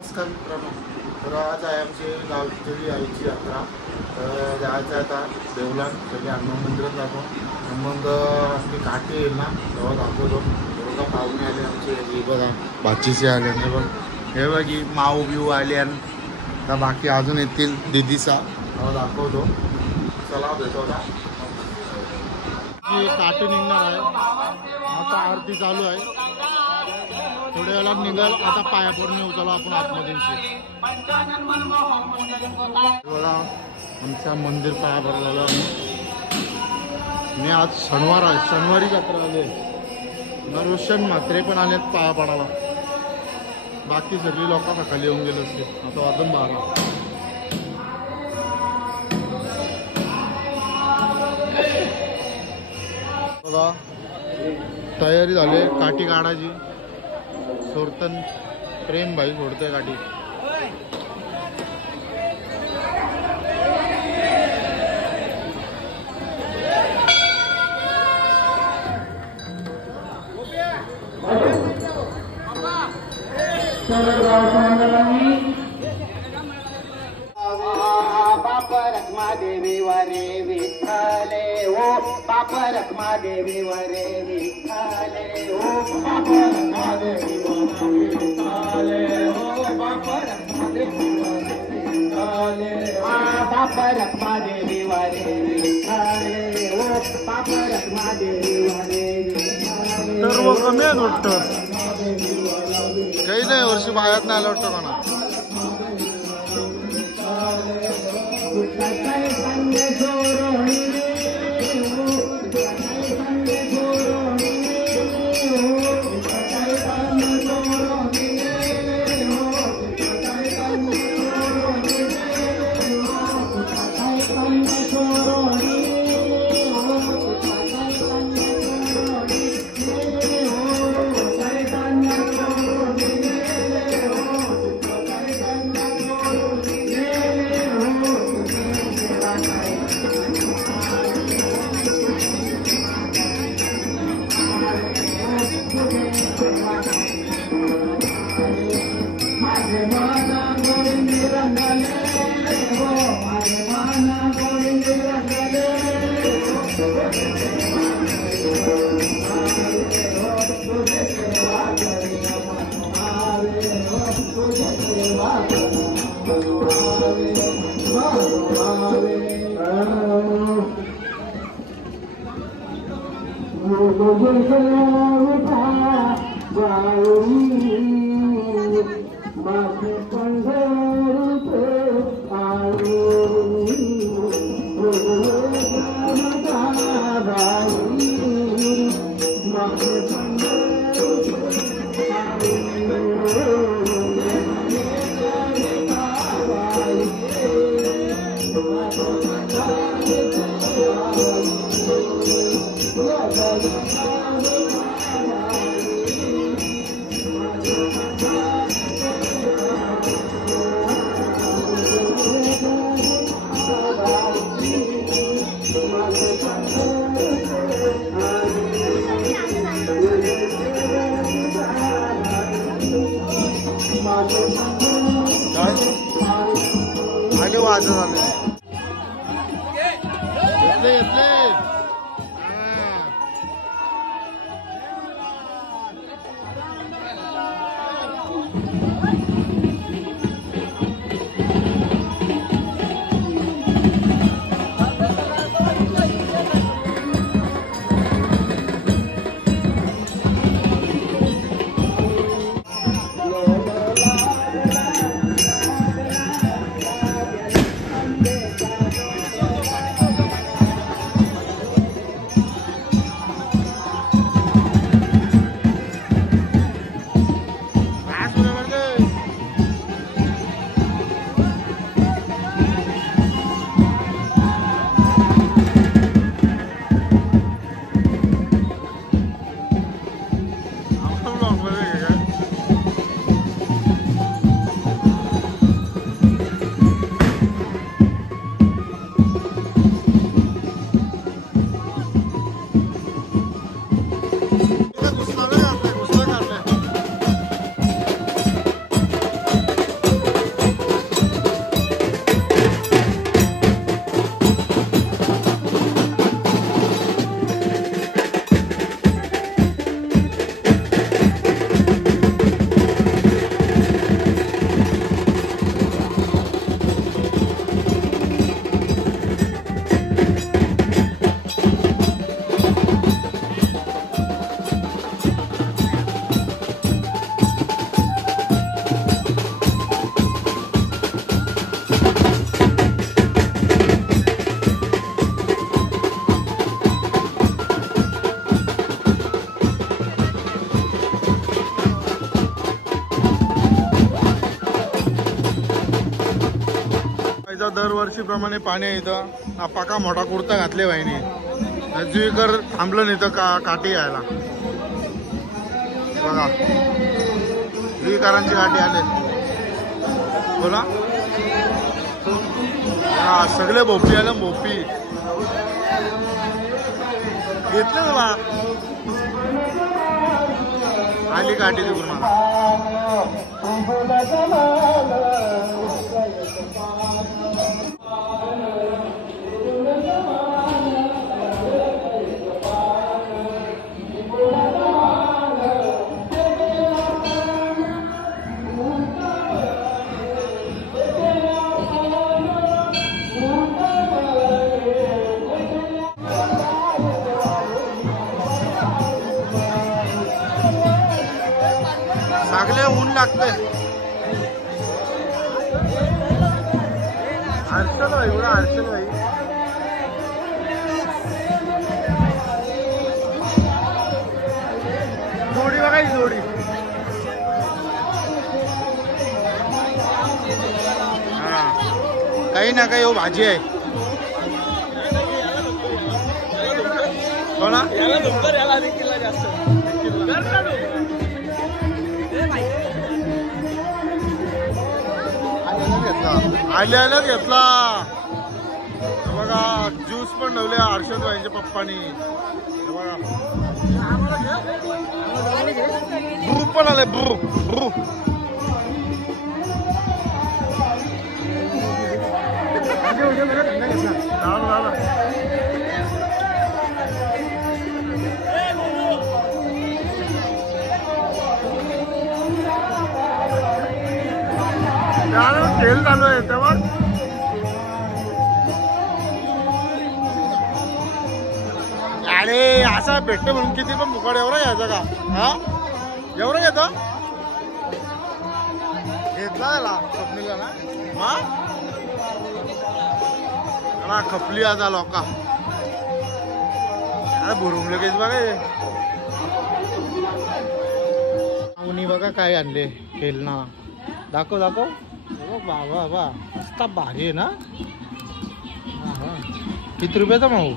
नमस्कार मित्रांनो, तर आज आहे आमची गावची आईची यात्रा. तर जायचं आता देवलान सगळे हनुमान मंदिरात जातो. मग आपली काठी येईल ना तेव्हा दाखवतो. बघा पाहुणे आले आमचे, हे बघा बाचीचे आले, हे बघ हे बघी माऊ बिऊ आले आणि तर बाकी अजून येतील दिदीचा तेव्हा दाखवतो. चला भेटो का काठी निघणार आहे. आता आरती चालू आहे, थोड्या वेळात निघाल. आता पाया पडून येऊ चला आपण आतमध्ये. बघा आमच्या मंदिर पाया पडलेलं. मी आज शनिवार आहे, शनिवारी जत्रा आली. रोशन म्हात्रे पण आलेत पाया पडायला. बाकी सगळी लोक खाली येऊन गेले असते. आता वाजून 12. बघा तयारी झाली काठी काढायची. सोडतन प्रेम भाई सोडतोय काठी. बाप रखमा देवी वरे विठ्ठले ओ बाप रखमा देवी वरे विठ्ठले ओ बाप रखमा देवी वरे विठ्ठले ओ बाप रखमा देवी वरे विठ्ठले बाप रखमा देवी वरे विठ्ठले ओ बाप रखमा देवी वरे विठ्ठले. सर्व कमी आहे वाटतं, काही नाही वर्षी बाहेर नाही आलं वाटतं म्हणा. आणि वाजत आले दरवर्षीप्रमाणे पाणी आहे इथं. हा पाका मोठा कुर्ता घातले बाईने. जुईकर थांबलं नाही तर काठी यायला बघा. जुईकरांची काठी आले बोला. हा सगळे भोपी आलं. भोपी घेतलं ना बा. आली काठी तिकडून मला. सगळे ऊन लागतंय. हर्षल भाई एवढा हर्षल भाई. जोडी बघा ही जोडी. हा काही ना काही हो भाजी आहे. कोणा आल्याला घेतला बघा. ज्यूस पण ठेवले हर्षद भाईंच्या पप्पानी बघा. ब्रू पण आले. ब्रू ब्रू खेळ चालू आहे तेव्हा. अरे असा भेटतो म्हणून किती पण मुकाड एवढा घ्यायचा का? हा एवढं घेतो. घेतला त्याला खपलीला ना. हा खपली आता लोका. अरे भुरुंगले केस बघा. उन्ही बघा काय आणले खेळना. दाखव दाखव. बाबा बा मस्त भारी आहे ना. किती रुपयाचा माऊ?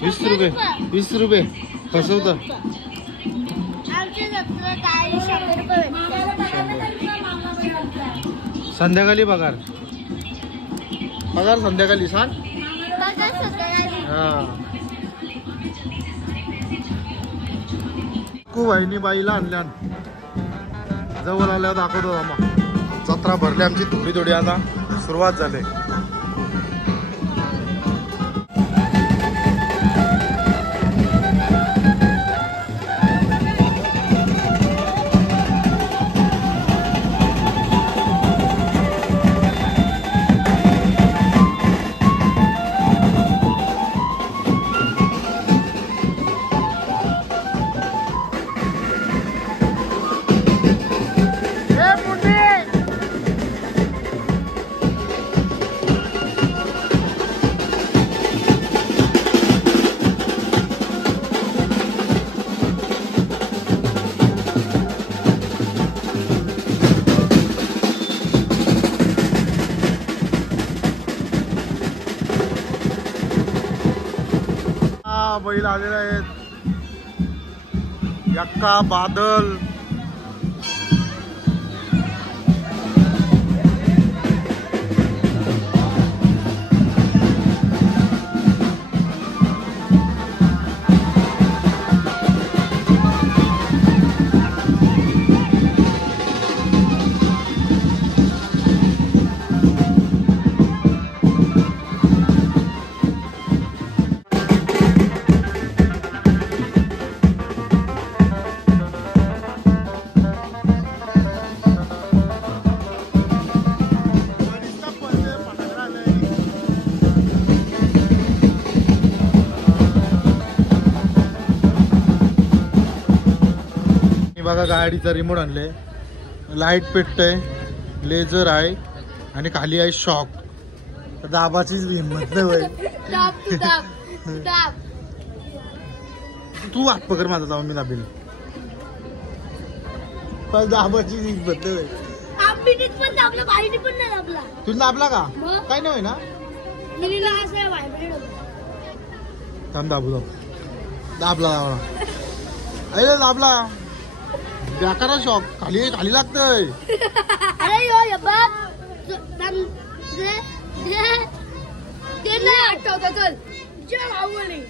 20 रुपये. 20 रुपये फसवतं. संध्याकाळी पगार. पगार संध्याकाळी सांग. हा खूप वाहिनी बाईला आणल्या. जवळ आल्यावर दाखवतो आम्हा. जत्रा भरली आमची थोडी थोडी. आता सुरुवात झाली. बैल आलेले आहेत. यक्का बादल. बघा गाडीचा रिमोट आणले. लाईट पेटतंय. लेझर आहे आणि खाली आहे शॉक. दाबाचीच हिंमत नाही. तू हात पकड माझा जाऊन मी दाबेल. पण दाबाचीच हिंमत नाही. मिनिट पण दाबला बाईने पण नाही दाबला. तुला दाबला का मग? काय नाही ना मिनीला असं आहे व्हायब्रेट होतं. थांब दाबू दाबला अरे दाबला बेकारा शॉक खाली खाली लागतंय. अरे यो ये बघ ते नाही आठवतं चल चल आवडली.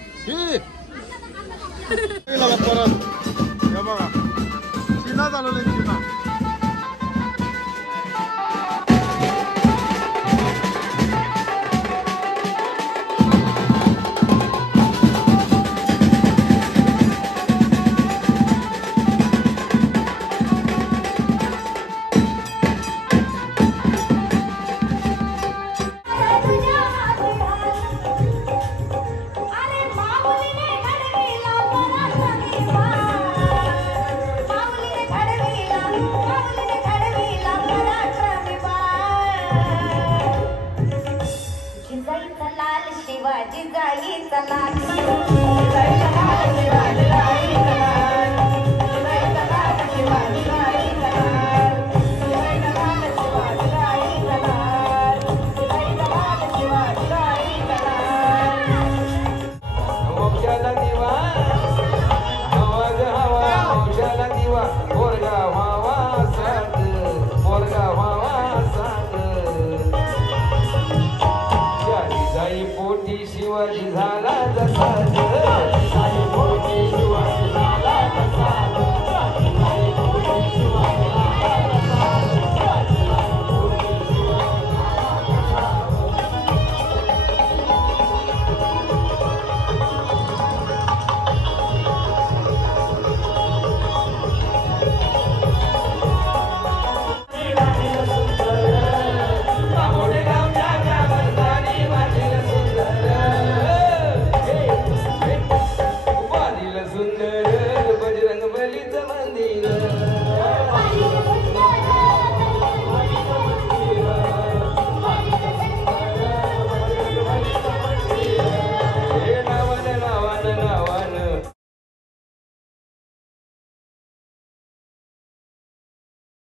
परत हे बघा चिना चालवलंय चिना. शिवाजी जाईचा लाल शिवाजी झाला जसा शिवाजी झाला तसा सुंदर बजरंग बलीचं मंदिर